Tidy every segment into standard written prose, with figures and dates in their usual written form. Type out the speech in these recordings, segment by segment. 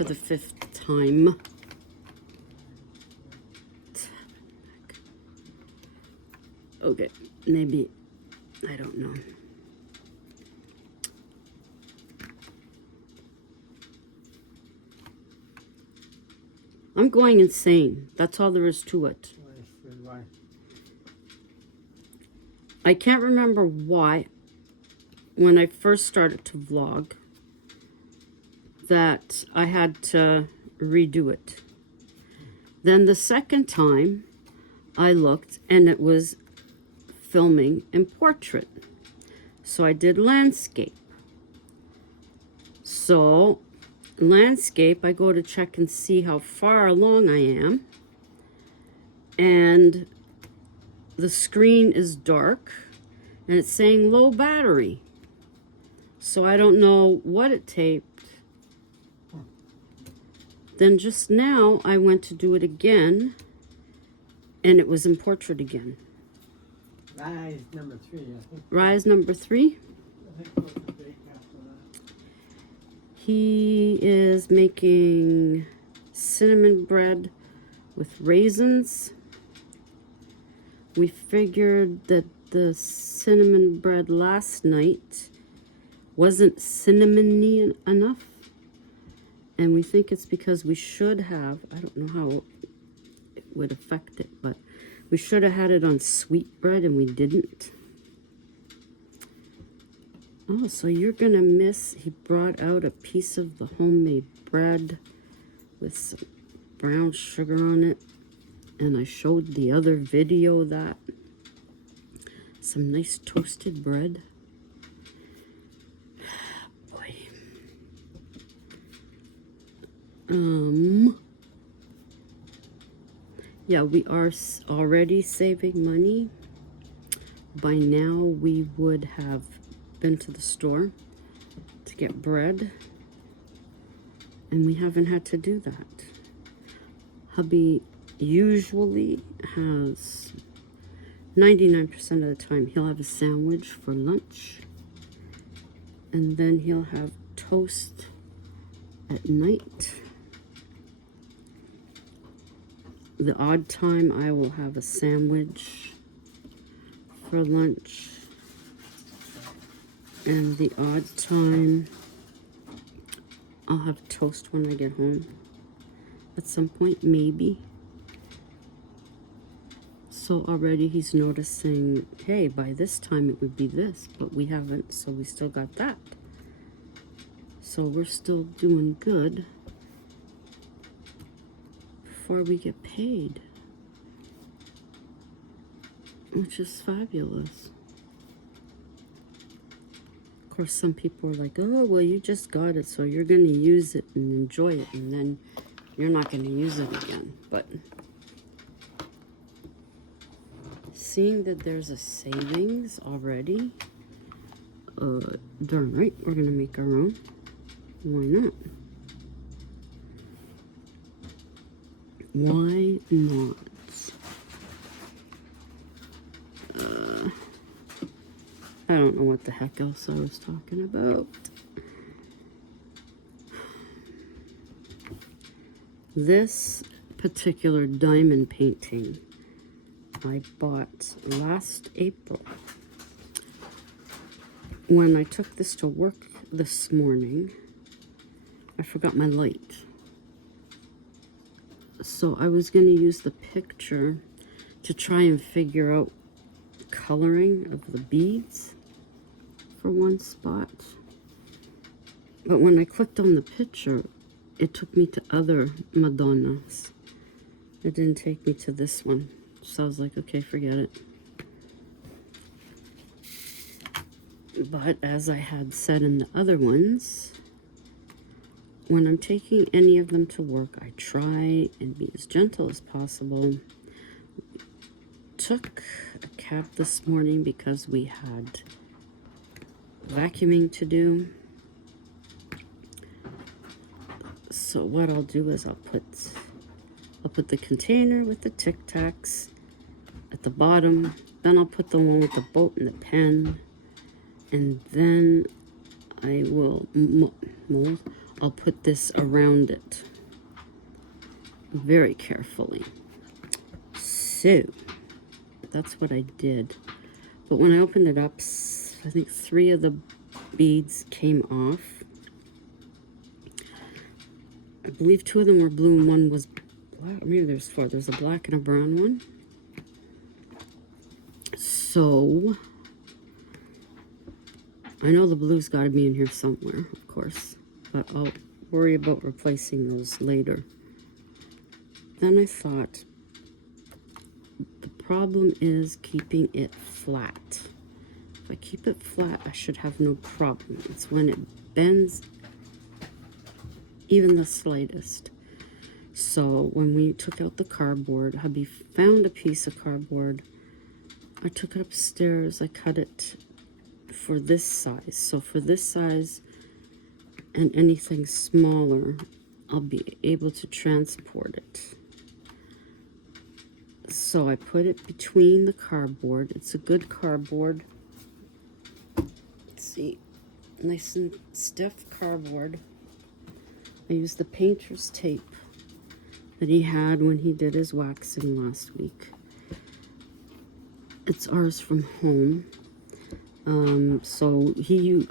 for the 5th time. Okay, maybe, I don't know. I'm going insane. That's all there is to it. I can't remember why, when I first started to vlog, that I had to redo it. Then the second time I looked and it was filming in portrait. So I did landscape. So landscape, I go to check and see how far along I am. And the screen is dark and it's saying low battery. So I don't know what it taped. Then just now I went to do it again and it was in portrait again. Rise number 3, I think. Rise number 3? I think what's the date after that? He is making cinnamon bread with raisins. We figured that the cinnamon bread last night wasn't cinnamony enough. And we think it's because we should have, I don't know how it would affect it, but we should have had it on sweet bread and we didn't. Oh, so you're gonna miss, he brought out a piece of the homemade bread with some brown sugar on it. And I showed the other video that. Some nice toasted bread. Boy. Yeah, we are already saving money. By now we would have been to the store to get bread. And we haven't had to do that. Hubby usually has 99% of the time he'll have a sandwich for lunch and then he'll have toast at night. The odd time I will have a sandwich for lunch, and the odd time I'll have toast when I get home at some point, maybe. So already he's noticing, hey, by this time it would be this, but we haven't, so we still got that. So we're still doing good before we get paid, which is fabulous. Of course, some people are like, oh, well, you just got it, so you're going to use it and enjoy it, and then you're not going to use it again. But seeing that there's a savings already, darn right, we're going to make our own. Why not? Why not? I don't know what the heck else I was talking about. This particular diamond painting I bought last April. When I took this to work this morning, I forgot my light. So I was going to use the picture to try and figure out coloring of the beads for one spot. But when I clicked on the picture, it took me to other Madonnas. It didn't take me to this one. So I was like, okay, forget it. But as I had said in the other ones, when I'm taking any of them to work, I try and be as gentle as possible. Took a cab this morning because we had vacuuming to do. So what I'll do is I'll put the container with the Tic Tacs at the bottom. Then I'll put the one with the boat and the pen. And then I will I'll put this around it very carefully. So that's what I did. But when I opened it up, I think 3 of the beads came off. I believe 2 of them were blue and 1 was black. Maybe there's 4. There's a black and a brown one. So I know the blue's got to be in here somewhere, of course, but I'll worry about replacing those later. Then I thought, the problem is keeping it flat. If I keep it flat, I should have no problem. It's when it bends even the slightest. So when we took out the cardboard, hubby found a piece of cardboard. I took it upstairs. I cut it for this size. So for this size and anything smaller, I'll be able to transport it. So I put it between the cardboard. It's a good cardboard. Let's see, nice and stiff cardboard. I used the painter's tape that he had when he did his waxing last week. It's ours from home. So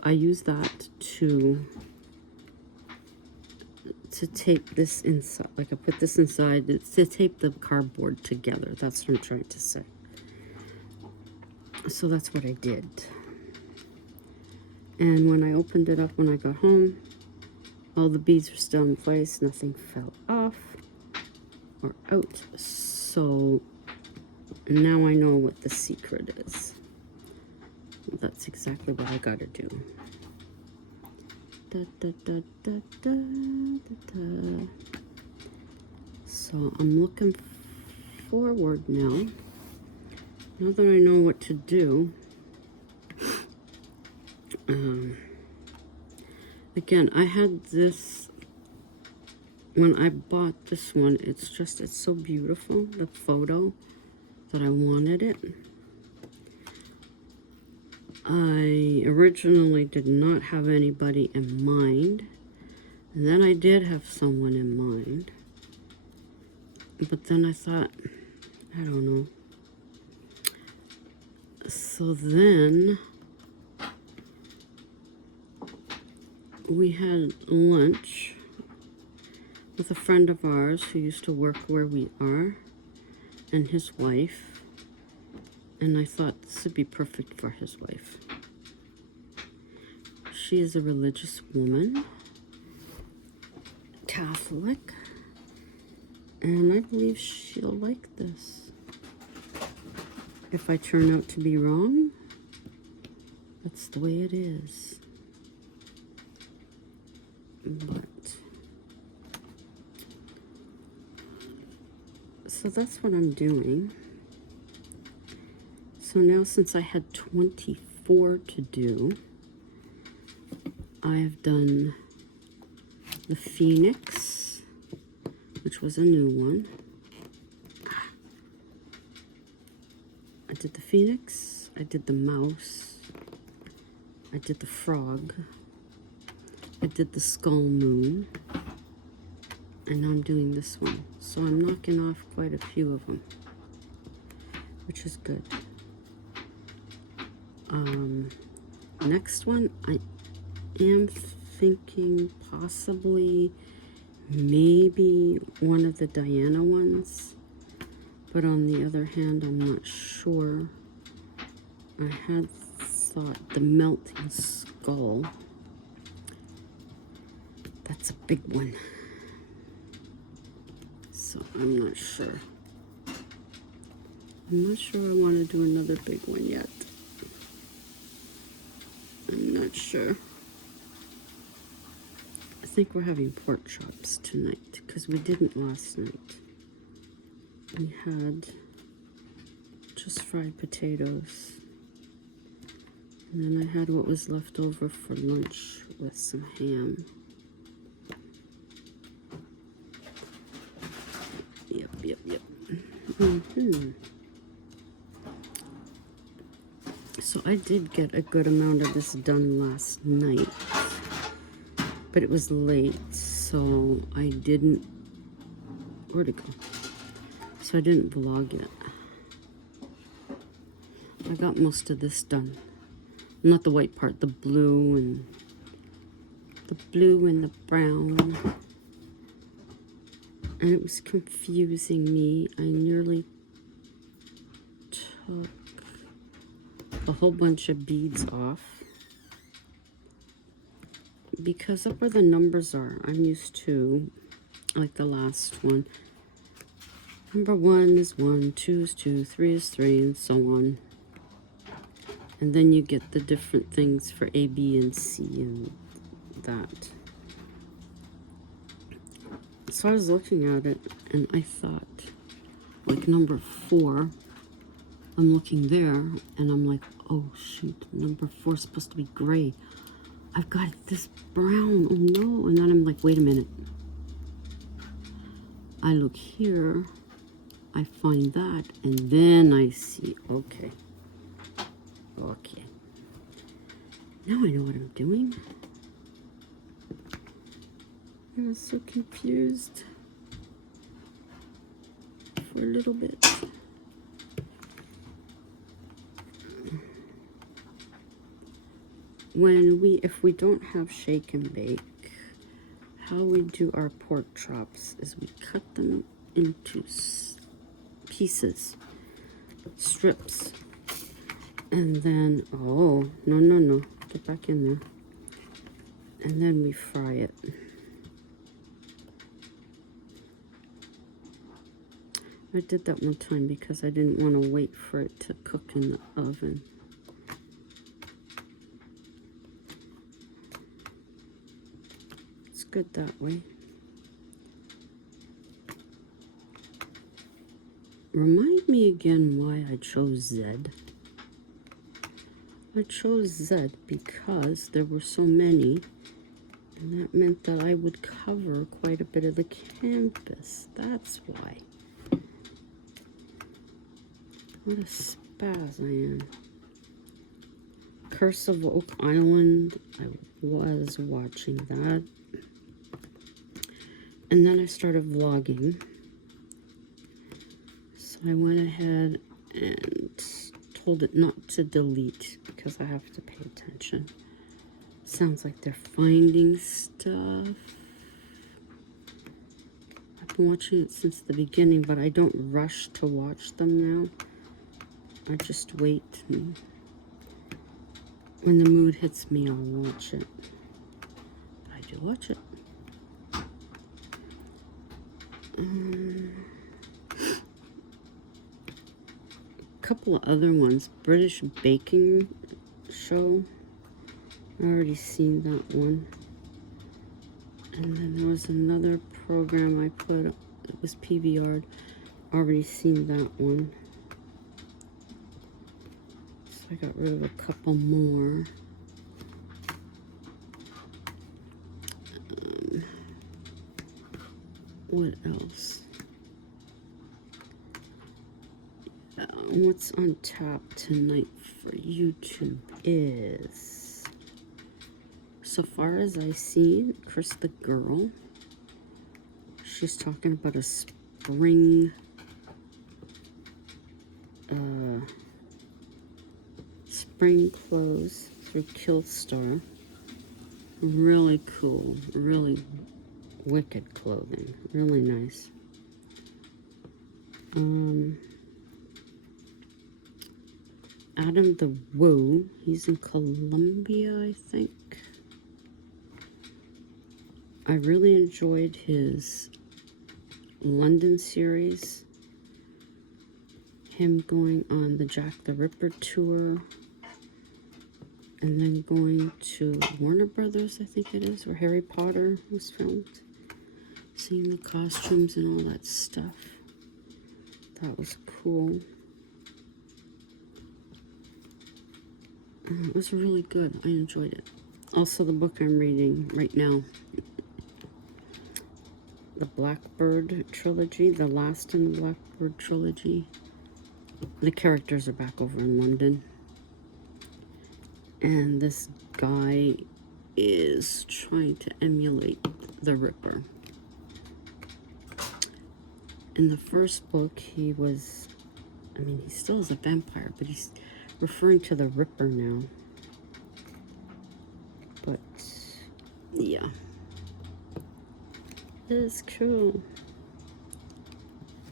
I use that to tape this inside. Like I put this inside to tape the cardboard together. That's what I'm trying to say. So that's what I did. And when I opened it up when I got home, all the beads were still in place. Nothing fell off or out. So now I know what the secret is. That's exactly what I gotta do. Da, da, da, da, da, da, da. So I'm looking forward now. Now that I know what to do. Again, I had this when I bought this one. It's so beautiful, the photo, that I wanted it. I originally did not have anybody in mind, and then I did have someone in mind, but then I thought, I don't know. So then we had lunch with a friend of ours who used to work where we are, and his wife. And I thought this would be perfect for his wife. She is a religious woman, Catholic, and I believe she'll like this. If I turn out to be wrong, that's the way it is. But so that's what I'm doing. So now, since I had 24 to do, I have done the Phoenix, which was a new one. I did the Phoenix, I did the mouse, I did the frog, I did the skull moon, and now I'm doing this one. So I'm knocking off quite a few of them, which is good. Next one, I am thinking possibly maybe one of the Diana ones, but on the other hand, I'm not sure. I had thought the melting skull. That's a big one. So I'm not sure. I'm not sure I want to do another big one yet. I'm not sure. I think we're having pork chops tonight because we didn't last night. We had just fried potatoes. And then I had what was left over for lunch with some ham. Yep. So I did get a good amount of this done last night. but it was late, so I didn't, where'd it go? So I didn't vlog it. I got most of this done. Not the white part, the blue and the brown. And it was confusing me. I nearly took a whole bunch of beads off. Because up where the numbers are, I'm used to, like the last one. Number 1 is 1, 2 is 2, 3 is 3, and so on. And then you get the different things for A, B, and C and that. So I was looking at it and I thought, like number 4, I'm looking there and I'm like, oh shoot, number 4 is supposed to be gray. I've got this brown, oh no. And then I'm like, wait a minute. I look here, I find that, and then I see, okay. Okay. Now I know what I'm doing. I was so confused for a little bit. If we don't have shake and bake, how we do our pork chops is we cut them into pieces, strips, and then, oh, no, get back in there. And then we fry it. I did that one time because I didn't want to wait for it to cook in the oven. It's good that way. Remind me again why I chose Z. I chose Z because there were so many, and that meant that I would cover quite a bit of the canvas. That's why. What a spaz I am. Curse of Oak Island. I was watching that. And then I started vlogging. So I went ahead and told it not to delete because I have to pay attention. Sounds like they're finding stuff. I've been watching it since the beginning, but I don't rush to watch them now. I just wait, and when the mood hits me, I'll watch it. But I do watch it. A couple of other ones. British Baking Show. I already seen that one. And then there was another program I put, it was PVR'd. Already seen that one. So I got rid of a couple more. What else? What's on tap tonight for YouTube is, so far as I see, Chris the Girl. She's talking about a spring clothes through Killstar. Really cool, really wicked clothing, really nice. Adam the Woo, he's in Colombia, I think. I really enjoyed his London series. Him going on the Jack the Ripper tour. And then going to Warner Brothers, I think it is, where Harry Potter was filmed. Seeing the costumes and all that stuff. That was cool. It was really good. I enjoyed it. Also, the book I'm reading right now, the Blackbird trilogy, the last in the Blackbird trilogy. The characters are back over in London. And this guy is trying to emulate the Ripper. In the first book, he was, I mean, he still is a vampire, but he's referring to the Ripper now. But, yeah. It's cool.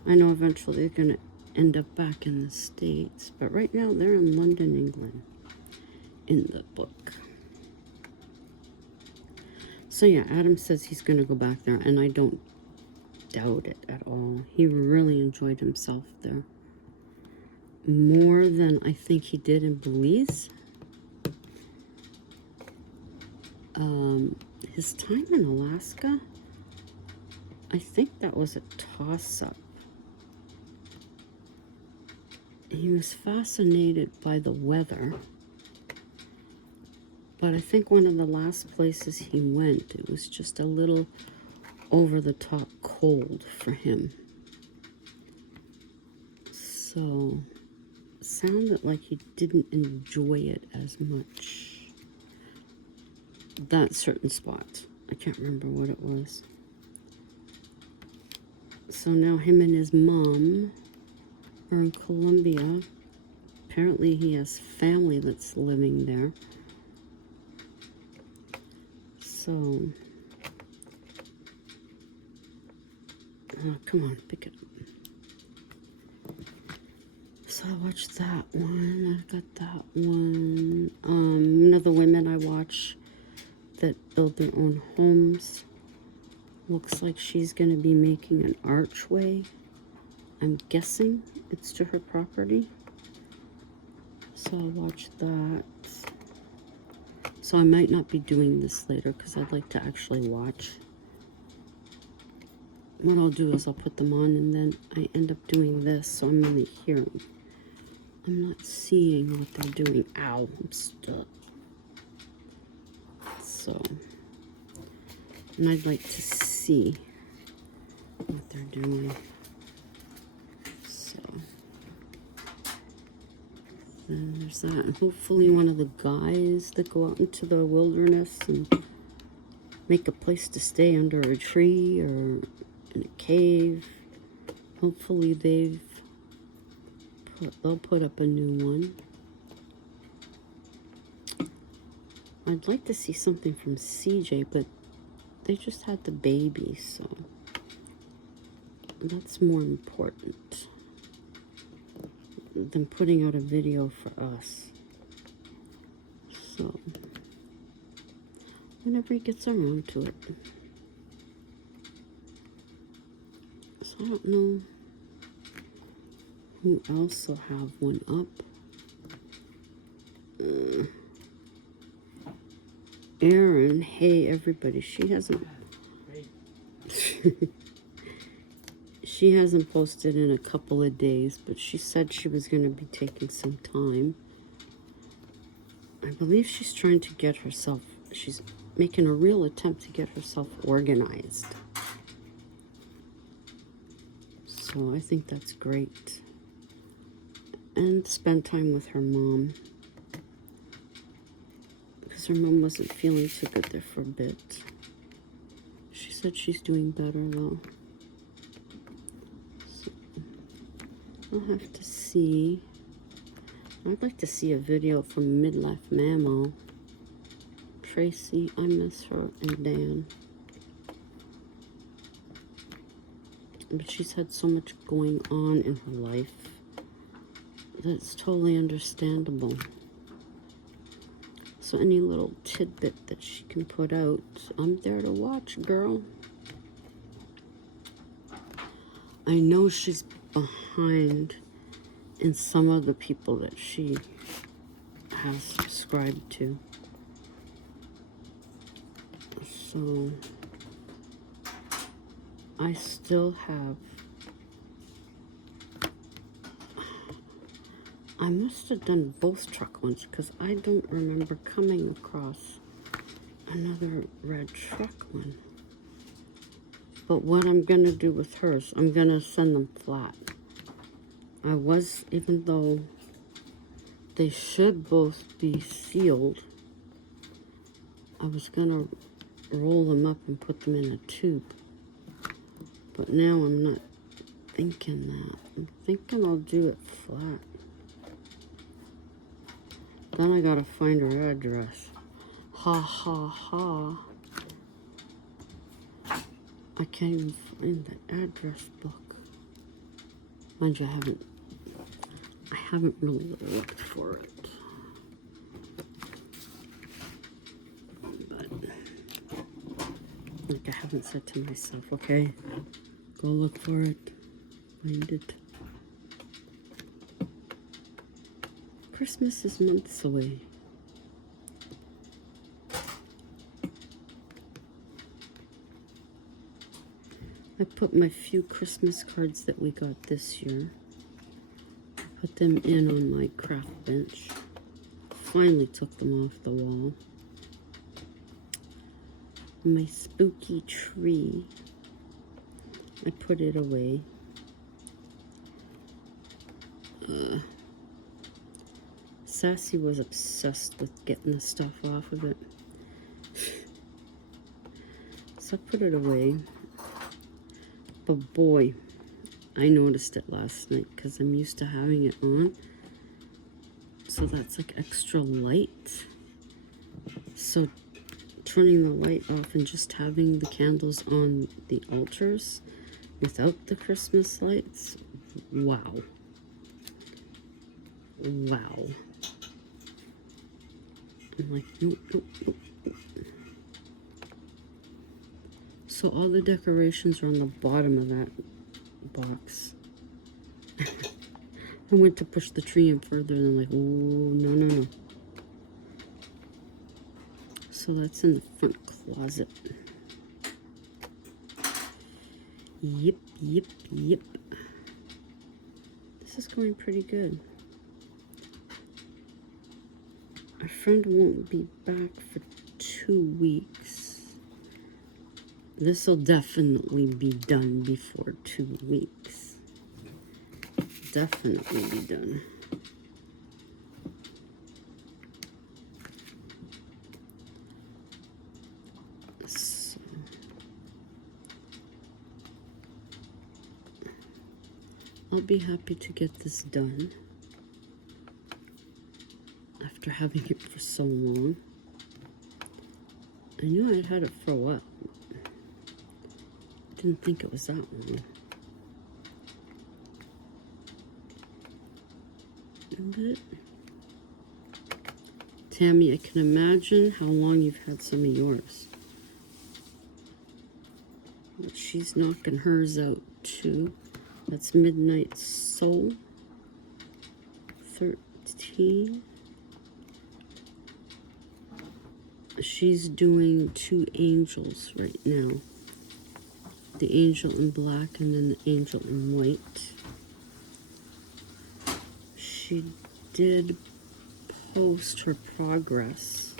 I know eventually they're going to end up back in the States, but right now they're in London, England, in the book. So yeah, Adam says he's going to go back there, and I don't doubt it at all. He really enjoyed himself there. More than I think he did in Belize. His time in Alaska, I think that was a toss-up. He was fascinated by the weather. But I think one of the last places he went, it was just a little over-the-top cold for him. So, it sounded like he didn't enjoy it as much. That certain spot. I can't remember what it was. So now him and his mom are in Colombia. Apparently he has family that's living there. So, come on, pick it up. So I watched that one. I got that one. One of the women I watch that build their own homes. Looks like she's going to be making an archway. I'm guessing it's to her property. So I'll watch that. So I might not be doing this later because I'd like to actually watch. What I'll do is I'll put them on and then I end up doing this, so I'm only hearing. I'm not seeing what they're doing. Ow, I'm stuck. So, and I'd like to see what they're doing. So, then there's that. And hopefully one of the guys that go out into the wilderness and make a place to stay under a tree or in a cave. Hopefully they'll put up a new one. I'd like to see something from CJ, but they just had the baby, so that's more important than putting out a video for us. So, whenever he gets around to it. So I don't know who else will have one up. Erin, hey everybody, she hasn't she hasn't posted in a couple of days, but she said she was going to be taking some time. I believe she's trying to get herself, she's making a real attempt to get herself organized. So I think that's great. And spend time with her mom. Her mom wasn't feeling too good there for a bit. She said she's doing better though. So, I'll have to see. I'd like to see a video from Midlife Mammo. Tracy, I miss her, and Dan. But she's had so much going on in her life. That's totally understandable. So any little tidbit that she can put out, I'm there to watch, girl. I know she's behind in some of the people that she has subscribed to. So I still have, I must have done both truck ones because I don't remember coming across another red truck one. But what I'm going to do with hers, I'm going to send them flat. I was, even though they should both be sealed, I was gonna roll them up and put them in a tube, but now I'm not thinking that. I'm thinking I'll do it flat. Then I gotta find her address. Ha ha ha. I can't even find the address book. Mind you, I haven't really looked for it. But, like, I haven't said to myself, okay, go look for it, find it. Christmas is months away. I put my few Christmas cards that we got this year, put them in on my craft bench. Finally took them off the wall. My spooky tree, I put it away. Sassy was obsessed with getting the stuff off of it. So I put it away. But boy, I noticed it last night because I'm used to having it on. So that's like extra light. So turning the light off and just having the candles on the altars without the Christmas lights, wow. Wow. I'm like, nope, nope, nope. So all the decorations are on the bottom of that box. I went to push the tree in further and I'm like, oh, no, no, no. So that's in the front closet. Yep, yep, yep. This is going pretty good. Our friend won't be back for 2 weeks. This will definitely be done before 2 weeks. Definitely be done. So, I'll be happy to get this done after having it for so long. I knew I'd had it for a while. Didn't think it was that long. But Tammy, I can imagine how long you've had some of yours. But she's knocking hers out too. That's Midnight Soul 13. She's doing 2 angels right now. The angel in black and then the angel in white. She did post her progress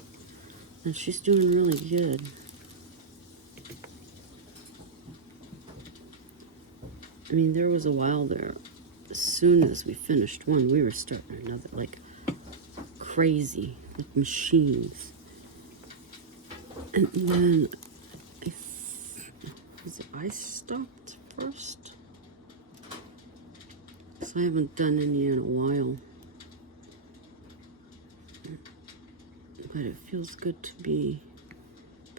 and she's doing really good. I mean, there was a while there, as soon as we finished one, we were starting another, like crazy, like machines. And then I stopped first. So I haven't done any in a while. But it feels good to be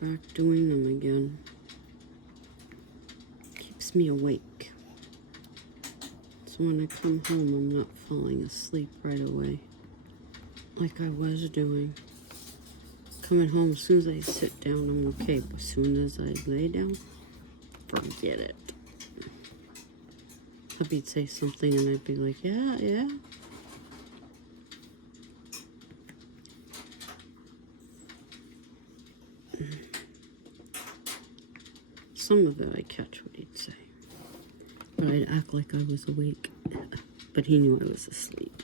back doing them again. Keeps me awake. So when I come home, I'm not falling asleep right away like I was doing. Coming home, as soon as I sit down, I'm okay. But as soon as I lay down, forget it. Hubby'd say something and I'd be like, yeah, yeah. Some of it I catch what he'd say. But I'd act like I was awake. But he knew I was asleep.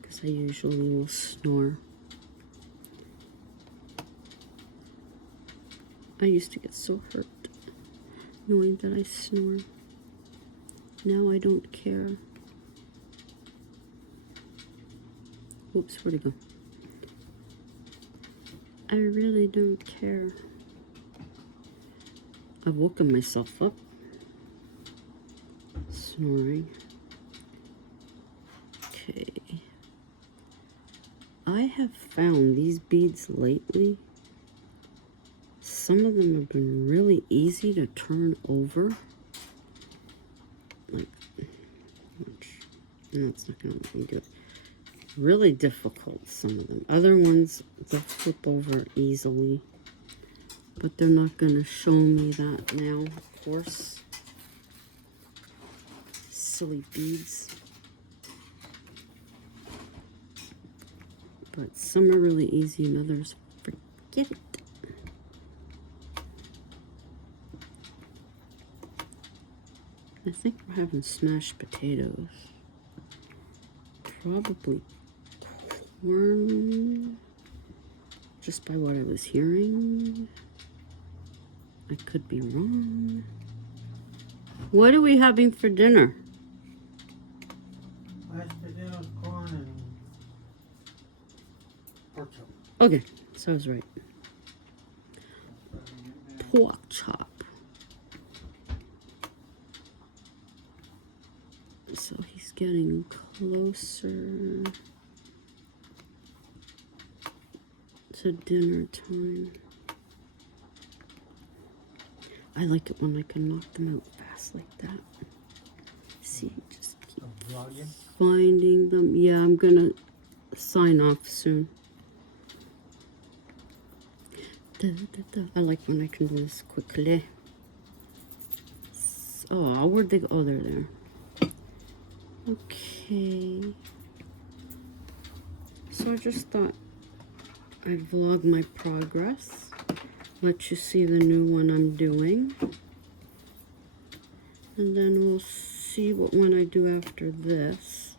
Because I usually will snore. I used to get so hurt knowing that I snore. Now I don't care. Oops, where'd it go? I really don't care. I've woken myself up. Snoring. Okay. I have found these beads lately, some of them have been really easy to turn over. Like, no, it's not going to let me do it. Really difficult, some of them. Other ones, they'll flip over easily. But they're not going to show me that now, of course. Silly beads. But some are really easy and others, forget it. I think we're having smashed potatoes. Probably corn, just by what I was hearing. I could be wrong. What are we having for dinner? Mashed potatoes, corn, and pork chop. Okay, so I was right. Pork chop. So he's getting closer to dinner time. I like it when I can knock them out fast like that. See, just keep finding them. Yeah, I'm gonna sign off soon. I like when I can do this quickly. Oh, where'd they go? Oh, they're there. Okay. So I just thought I'd vlog my progress. Let you see the new one I'm doing. And then we'll see what one I do after this.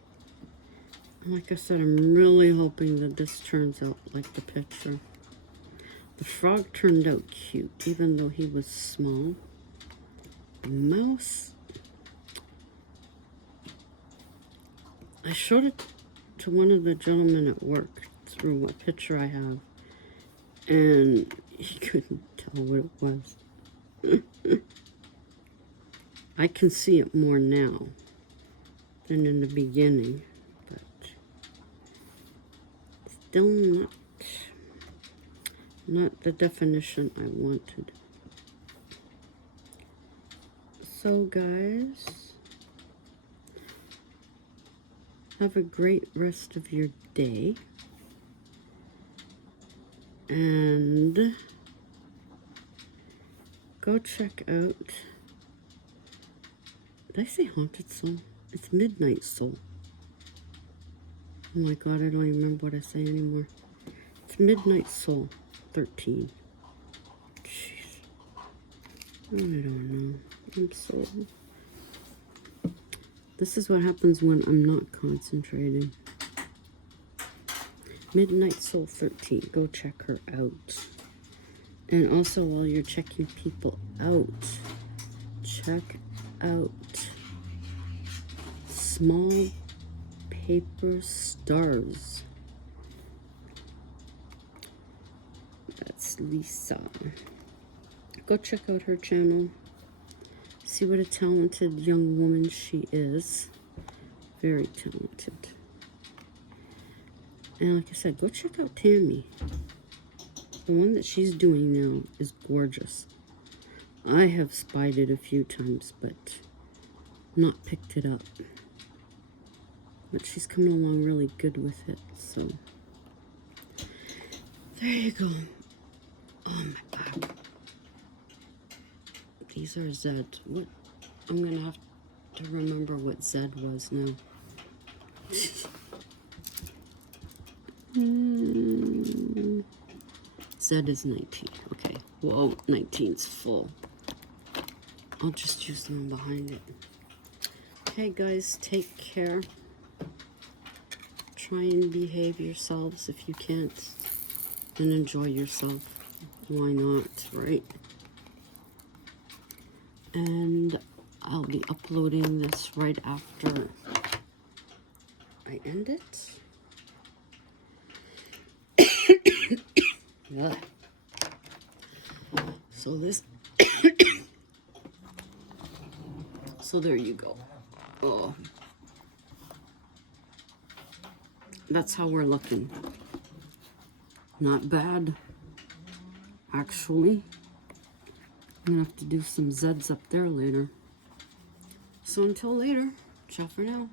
And like I said, I'm really hoping that this turns out like the picture. The frog turned out cute, even though he was small. The mouse, I showed it to one of the gentlemen at work through what picture I have, and he couldn't tell what it was. I can see it more now than in the beginning, but still not the definition I wanted. So guys, have a great rest of your day. And go check out, did I say Haunted Soul? It's Midnight Soul. Oh my god, I don't even remember what I say anymore. It's Midnight Soul 13. Jeez. I don't know. I'm so... This is what happens when I'm not concentrating. Midnight Soul 13. Go check her out. And also, while you're checking people out, check out Small Paper Stars. That's Lisa. Go check out her channel. See what a talented young woman she is. Very talented. And like I said, go check out Tammy. The one that she's doing now is gorgeous. I have spied it a few times, but not picked it up. But she's coming along really good with it, so. There you go. Oh my god. These are Z. What? I'm gonna have to remember what Z was now. Z is 19. Okay. Whoa, 19's full. I'll just use the one behind it. Okay, guys, take care. Try and behave yourselves. If you can't, then enjoy yourself. Why not, right? And I'll be uploading this right after I end it. Ugh. So this, so there you go. Oh, that's how we're looking. Not bad, actually. I'm gonna have to do some Zeds up there later. So until later, ciao for now.